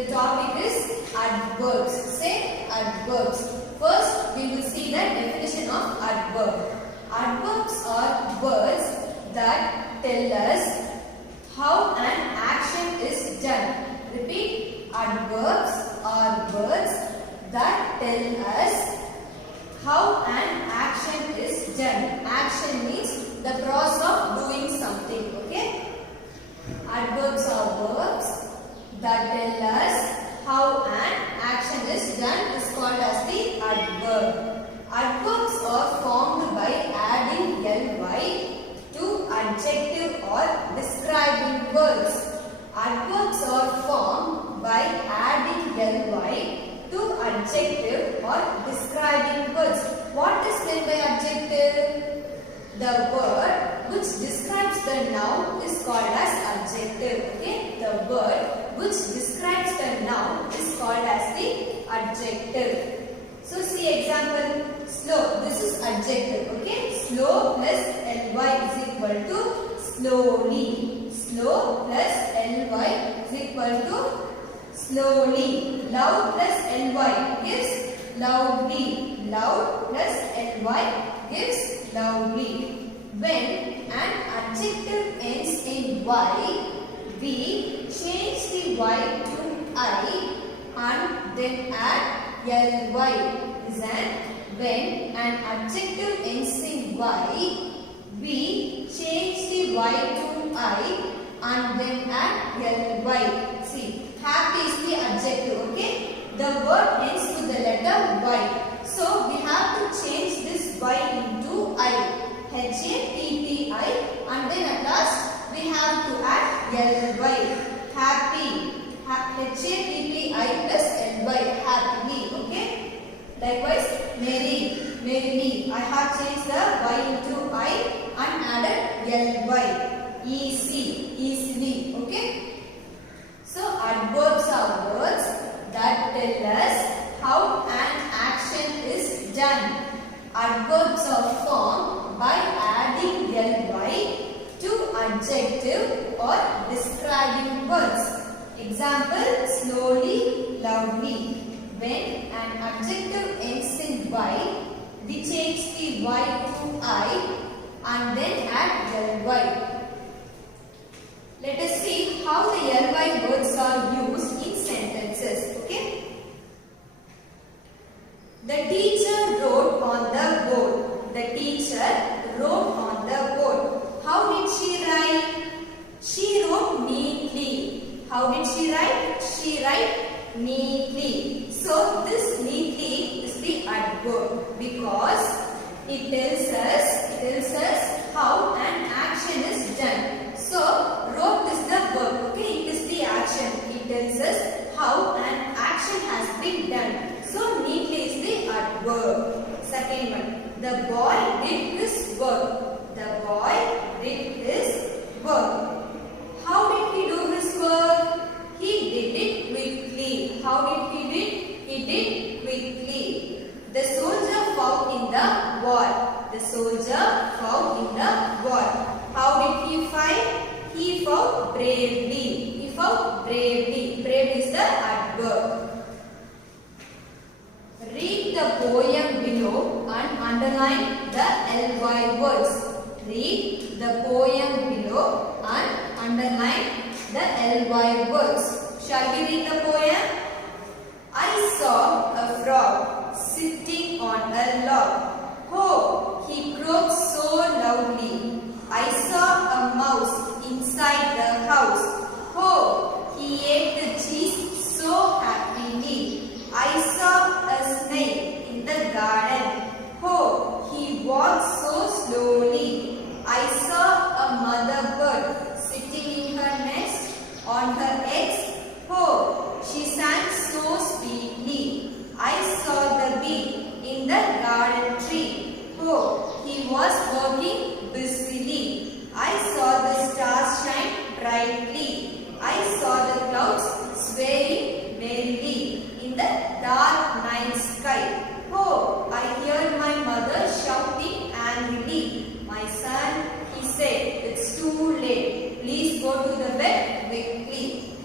The topic is adverbs. Say adverbs. First, we will see the definition of adverb. Adverbs are words that tell us how an action is done. Repeat. Adverbs are words that tell us how an action is done. Action means the process of doing something. Okay. Adverbs are verbs that tell us how an action is done is called as the adverb. Adverbs are formed by adding ly to adjective or describing words. Adverbs are formed by adding ly to adjective or describing words. What is meant by adjective? The word which describes the noun is called as adjective. Okay? The word which describes the noun is called as the adjective. So see example, slow. This is adjective. Okay? Slow plus ly is equal to slowly. Slow plus ly is equal to slowly. Loud plus ly gives loudly. Loud plus ly gives loudly. When an adjective ends in y, we change the y to I and then add ly. Listen. When an adjective ends in y, we change the y to I and then add ly. See, happy is the adjective. Okay. The word ends with the letter y. So we have to change this y into I. H-A-P-P-I, and then at last we have to add ly. Happy. H-A-P-P-I plus ly. Happily. Okay. Likewise, merry. Merrily. I have changed the y into I and added ly. Easy. Easily. Okay. So adverbs are words that tell us how an action is done. Adverbs are formed by adding ly to adjective or describing words. Example, slowly, loudly. When an adjective ends in y, we change the y to I and then add ly. Let us see how the ly words are used in sentences. Okay? The teacher wrote on the board. The teacher wrote on the board. How did she write? She wrote neatly. How did she write? She wrote neatly. So this neatly is the adverb because it tells us how an action is done. So wrote is the verb. Okay, it is the action. It tells us how an action has been done. So neatly is the adverb. Second one, the boy did his work. The boy did his work. How did he do his work? He did it quickly. How did he do it? He did quickly. The soldier fought in the war. The soldier fought in the war. How did he fight? He fought bravely. He fought bravely. Brave is the adverb. Read the poem below and underline the ly words. Read the poem below and underline the ly words. Shall we read the poem? I saw a frog sitting on a log. Oh, he croaked so loudly. I saw a mouse inside the house. Oh, he ate the cheese so happily. I saw a snake in the garden. Oh, he walked so slowly. I saw a mother bird sitting in her nest on her eggs. Oh, she sang so sweetly. I saw the bee in the garden tree. Oh, he was working busily. I saw the stars shine brightly. I saw the clouds swaying merrily in the dark night sky. Oh, I heard my mother shouting angrily. My son, he said, it's too late. Please go to the bed quickly.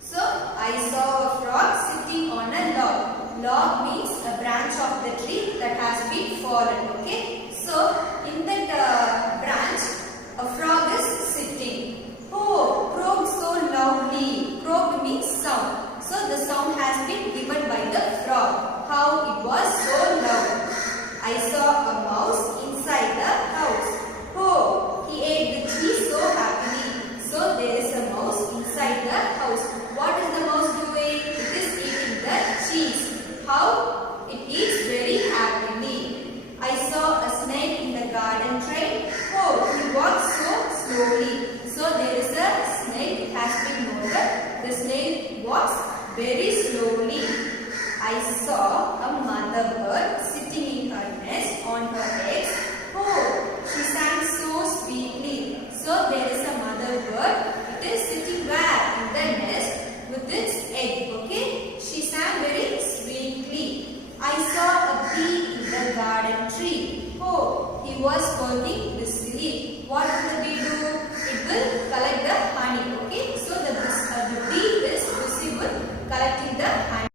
So, I saw a frog sitting on a log. Log means a branch of the tree that has been fallen. Okay. So in that branch, a frog is sitting. Oh, croaked so loudly. Croaked means sound. So the sound has been given by the frog. How it was so loud. I saw a mouse inside the house. Oh, he ate the cheese so happily. So there is a mouse inside the house. What is the mouse doing? It is eating the cheese. How? It eats very happily. I saw a snake in the garden train. Oh, he walks so slowly. So there is a snake. It has been noted. The snake walks very slowly. I saw a mother bird sitting in her nest on her eggs. Oh, she sang so sweetly. So there is a mother bird. It is sitting where? In the nest with its egg. Okay. She sang very sweetly. I saw a bee in the garden tree. Oh, he was working busily. What will the bee do? It will collect the honey. Okay. So the bee is busy with collecting the honey.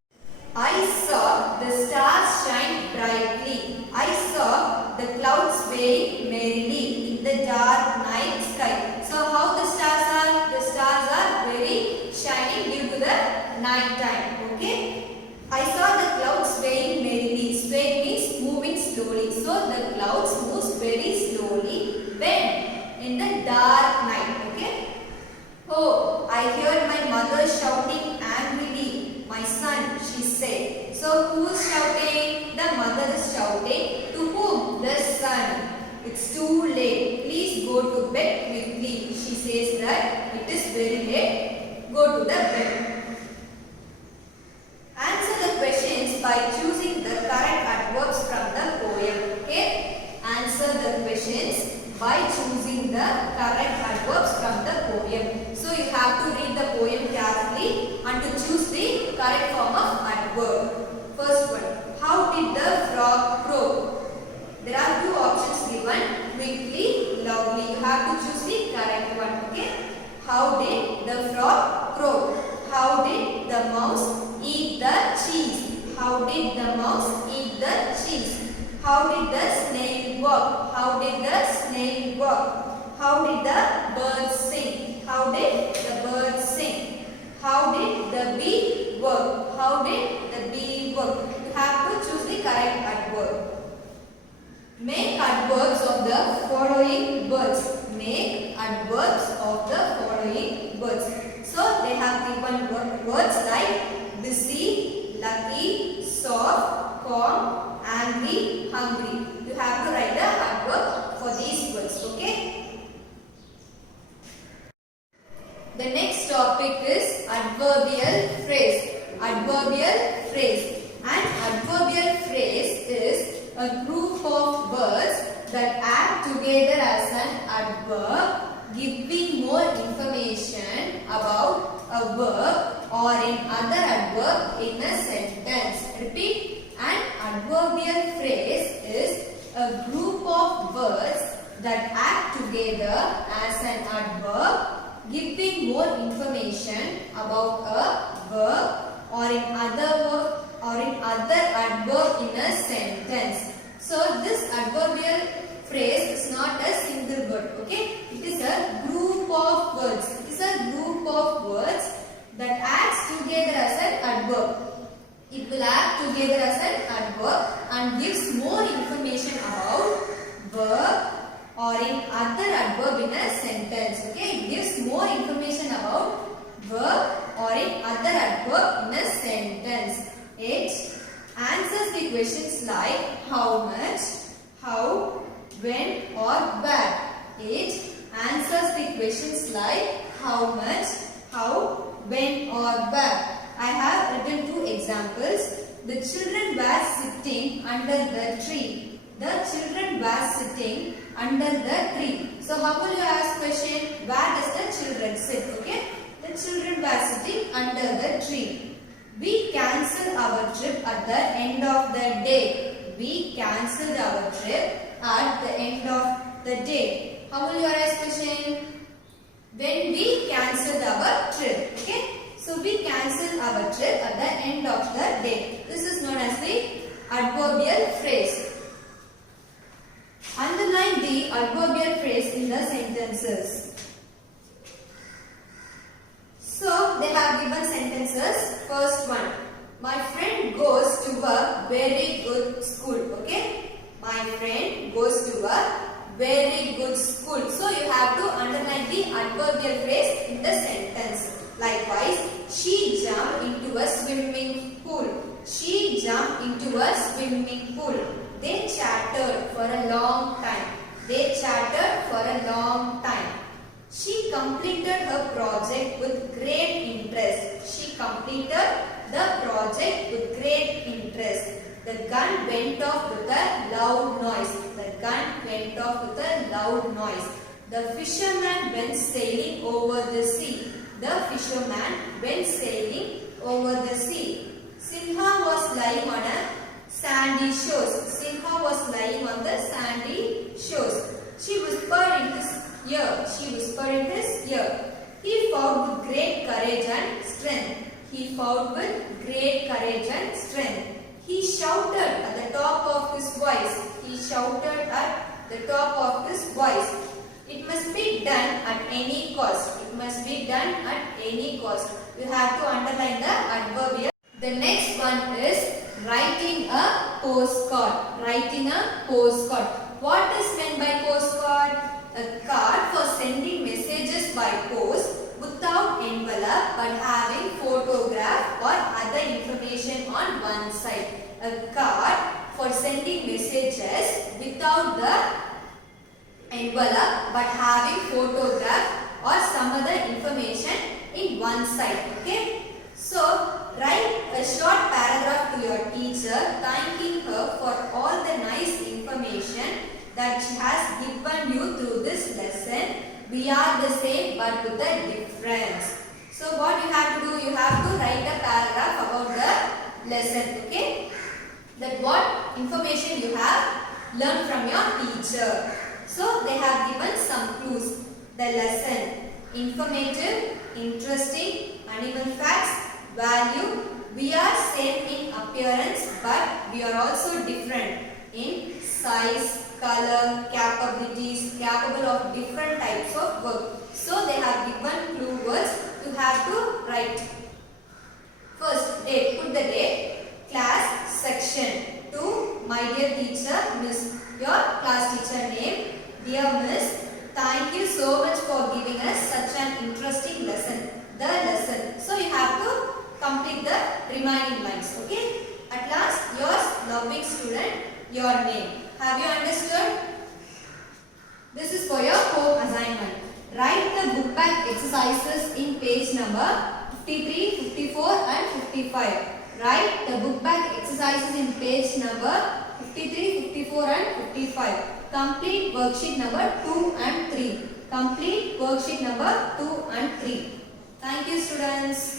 I saw the stars shine brightly. I saw the clouds swaying merrily in the dark night sky. So how the stars are? The stars are very shining due to the night time. Okay. I saw the clouds swaying merrily. Sway means moving slowly. So the clouds moves very slowly. When? In the dark night. Okay. Oh, I heard my mother shouting angrily. My son, she said. So who is shouting? The mother is shouting. To whom? The son. It's too late. Please go to bed quickly. She says that it is very late. Go to the bed. Answer the questions by choosing the correct adverbs from the poem. Okay? Answer the questions by choosing the correct adverbs from the poem. So you have to read the poem carefully and to choose the correct form of adverb. First one. How did the frog croak? There are two options given. Quickly, loudly. You have to choose the correct one. Okay? How did the frog croak? How did the mouse eat the cheese? How did the mouse eat the cheese? How did the snail walk? How did the snail walk? How did the bird sing? How did the bird sing? How did the bee work? How did the bee work? You have to choose the correct adverb. Make adverbs of the following words. Make adverbs of the following words. So they have given words like busy, lucky, soft, calm, angry, hungry. You have to write the adverb for these words. Okay. The next topic is adverbial phrase. Adverbial phrase. An adverbial phrase is a group of words that act together as an adverb, giving more information about a verb or another adverb in a sentence. Repeat. An adverbial phrase is a group of words that act together as an adverb, giving more information about a verb or another adverb in a sentence. So this adverbial phrase is not a single word. Okay, it is a group of words. It is a group of words that acts together as an adverb. It will act together as an adverb and gives more information about verb or in other adverb in a sentence. Okay, it gives more information about verb or in other adverb in a sentence. It answers the questions like how much, how, when or where. It answers the questions like how much, how, when or where. I have written two examples. The children were sitting under the tree. The children were sitting under the tree. So how will you ask question? Where does the children sit? Okay. The children were sitting under the tree. We cancelled our trip at the end of the day. We cancelled our trip at the end of the day. How will you ask question? When we cancelled our trip. Okay. So So we cancel our trip at the end of the day. This is known as the adverbial phrase. Underline the adverbial phrase in the sentences. So they have given sentences. First one. My friend goes to a very good school. Okay. My friend goes to a very good school. So you have to underline the adverbial phrase in the sentence. Likewise, she jumped into a swimming pool. She jumped into a swimming pool. They chatted for a long time. They chatted for a long time. She completed her project with great interest. She completed the project with great interest. The gun went off with a loud noise. The gun went off with a loud noise. The fisherman went sailing over the sea. The fisherman went sailing over the sea. Simha was lying on a sandy shores. Simha was lying on the sandy shores. She whispered in his ear. She whispered in his ear. He fought with great courage and strength. He fought with great courage and strength. He shouted at the top of his voice. He shouted at the top of his voice. It must be done at any cost. It must be done at any cost. You have to underline the adverbial. The next one is writing a postcard. Writing a postcard. What is meant by postcard? A card for sending messages by post without envelope but having photograph or other information on one side. A card for sending messages without the envelope but having photograph or some other information in one side. Okay. So write a short paragraph to your teacher thanking her for all the nice information that she has given you through this lesson. We are the same but with a difference. So what you have to do, you have to write a paragraph about the lesson. Okay. That what information you have learned from your teacher. So they have given some clues. The lesson: informative, interesting, animal facts, value. We are same in appearance but we are also different in size, color, capabilities, capable of different types of work. So they have given clue words you have to write. First, date. Put the date. Class, section. 2. My dear teacher, Miss. Your class teacher name. Dear Miss, thank you so much for giving us such an interesting lesson. The lesson. So you have to complete the remaining lines. Okay. At last, yours loving student, your name. Have you understood? This is for your home assignment. Write the book back exercises in page number 53, 54 and 55. Write the book back exercises in page number 53, 54 and 55. Complete worksheet number 2 and 3. Complete worksheet number 2 and 3. Thank you, students.